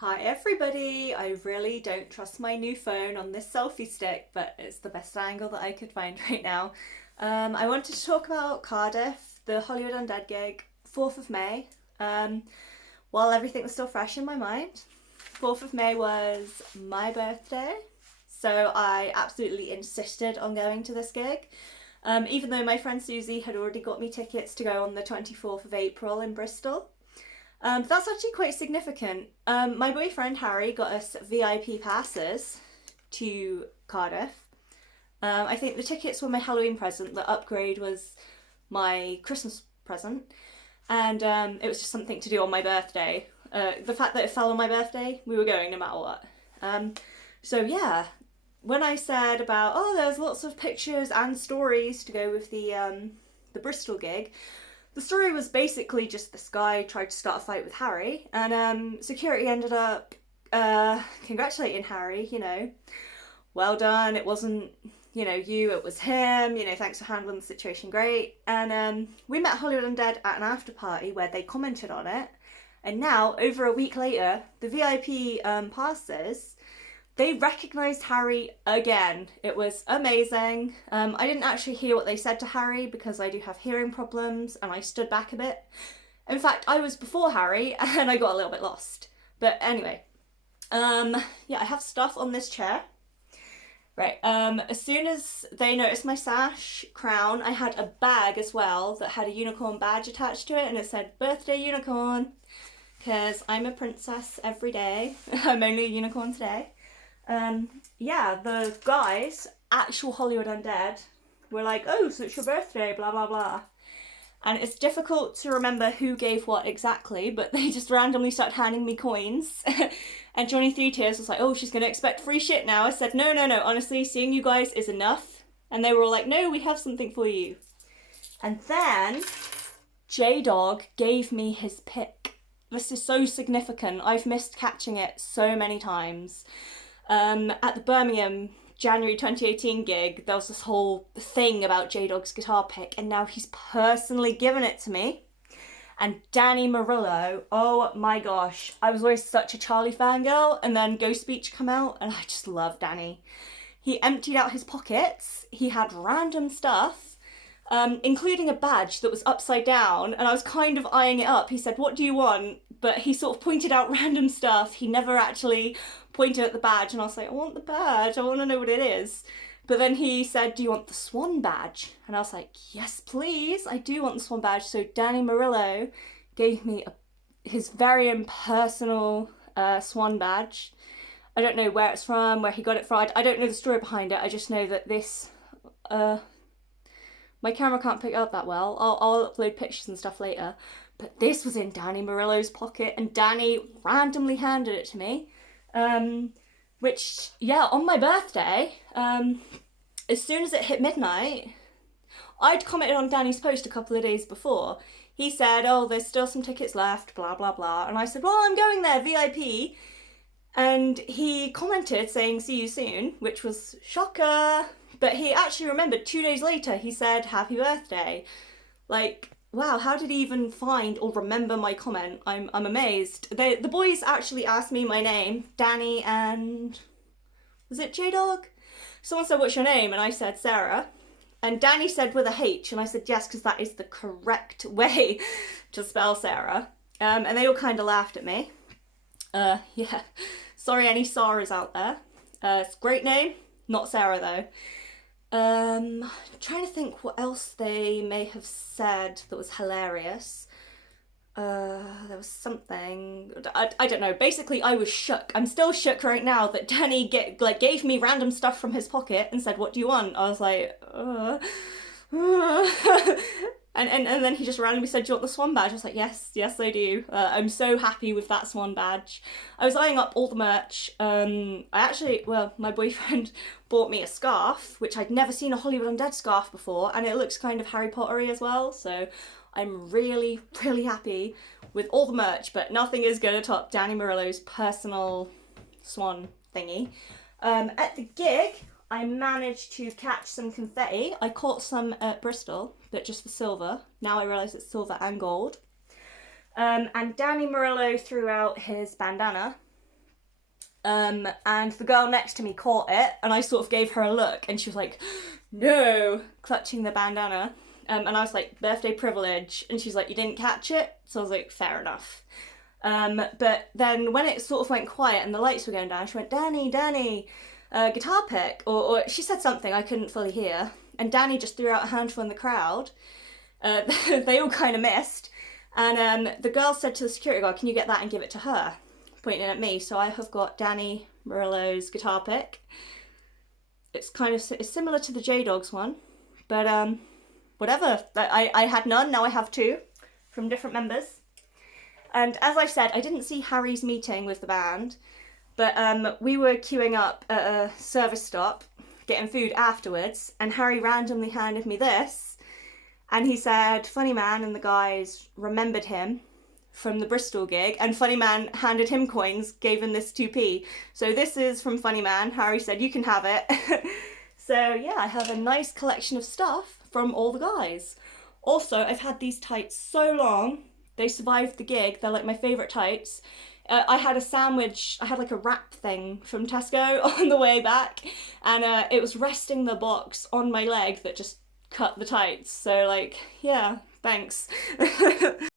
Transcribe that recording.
Hi everybody! I really don't trust my new phone on this selfie stick, but it's the best angle that I could find right now. I wanted to talk about Cardiff, the Hollywood Undead gig, 4th of May, while everything was still fresh in my mind. 4th of May was my birthday, so I absolutely insisted on going to this gig. Even though my friend Susie had already got me tickets to go on the 24th of April in Bristol. That's actually quite significant. My boyfriend Harry got us VIP passes to Cardiff. I think the tickets were my Halloween present, the upgrade was my Christmas present, and it was just something to do on my birthday. The fact that it fell on my birthday, we were going no matter what. So yeah, when I said about, oh, there's lots of pictures and stories to go with the Bristol gig, the story was basically just this guy tried to start a fight with Harry, and security ended up congratulating Harry, well done, it wasn't, you, it was him, thanks for handling the situation great. And we met Hollywood Undead at an after party where they commented on it, and now, over a week later, the VIP passes, they recognised Harry again. It was amazing. I didn't actually hear what they said to Harry because I do have hearing problems and I stood back a bit. In fact, I was before Harry and I got a little bit lost. But anyway, yeah, I have stuff on this chair. Right, as soon as they noticed my sash, crown, I had a bag as well that had a unicorn badge attached to it and it said birthday unicorn, because I'm a princess every day. I'm only a unicorn today. Yeah, the guys, actual Hollywood Undead, were like, oh, so it's your birthday, blah, blah, blah. And it's difficult to remember who gave what exactly, but they just randomly started handing me coins. And Johnny Three Tears was like, oh, she's going to expect free shit now. I said, no, honestly, seeing you guys is enough. And they were all like, no, we have something for you. And then J-Dog gave me his pick. This is so significant. I've missed catching it so many times. At the Birmingham January 2018 gig, there was this whole thing about J-Dog's guitar pick, and now he's personally given it to me. And Danny Murillo, oh my gosh, I was always such a Charlie fangirl, and then Ghost Speech come out, and I just love Danny. He emptied out his pockets, he had random stuff, including a badge that was upside down, and I was kind of eyeing it up. He said, what do you want? But he sort of pointed out random stuff. He never actually pointed at the badge, and I was like, I want the badge, I want to know what it is. But then he said, do you want the swan badge? And I was like, yes please, I do want the swan badge. So Danny Murillo gave me his very impersonal swan badge. I don't know where it's from, where he got it from. I don't know the story behind it. I just know that this my camera can't pick it up that well. I'll upload pictures and stuff later. But this was in Danny Murillo's pocket, and Danny randomly handed it to me. Which, yeah, on my birthday, as soon as it hit midnight, I'd commented on Danny's post a couple of days before. He said, oh, there's still some tickets left, blah, blah, blah. And I said, well, I'm going there, VIP. And he commented saying, see you soon, which was shocker. But he actually remembered 2 days later, he said, happy birthday. Like, wow, how did he even find or remember my comment? I'm amazed. The boys actually asked me my name, Danny, and was it J-Dog? Someone said, what's your name? And I said, Sarah. And Danny said with a H, and I said, yes, because that is the correct way to spell Sarah. And they all kind of laughed at me. Yeah, sorry any Sarahs out there. It's a great name, not Sarah though. Trying to think what else they may have said that was hilarious. There was something, I don't know. Basically, I was shook. I'm still shook right now that Danny gave me random stuff from his pocket and said, what do you want? I was like, And then he just randomly said, do you want the swan badge? I was like, yes, I do. I'm so happy with that swan badge. I was eyeing up all the merch. My boyfriend bought me a scarf, which I'd never seen a Hollywood Undead scarf before, and it looks kind of Harry Potter-y as well, so I'm really, really happy with all the merch, but nothing is going to top Danny Murillo's personal swan thingy. At the gig, I managed to catch some confetti. I caught some at Bristol, but just the silver. Now I realise it's silver and gold. And Danny Murillo threw out his bandana, And the girl next to me caught it, and I sort of gave her a look, and she was like, no, clutching the bandana. And I was like, birthday privilege, and she's like, you didn't catch it? So I was like, fair enough. But then when it sort of went quiet and the lights were going down, she went, Danny, guitar pick, or she said something I couldn't fully hear, and Danny just threw out a handful in the crowd. They all kind of missed, and the girl said to the security guard, can you get that and give it to her, pointing at me. So I have got Danny Murillo's guitar pick. It's similar to the J-Dogs one, but whatever. I had none, now I have two from different members. And as I said, I didn't see Harry's meeting with the band, but we were queuing up at a service stop, getting food afterwards, and Harry randomly handed me this, and he said, funny man, and the guys remembered him from the Bristol gig, and Funny Man handed him coins, gave him this 2p. So this is from Funny Man. Harry said, you can have it. So yeah, I have a nice collection of stuff from all the guys. Also, I've had these tights so long, they survived the gig, they're like my favourite tights. I had a sandwich, I had like a wrap thing from Tesco on the way back, and it was resting the box on my leg that just cut the tights. So like, yeah, thanks.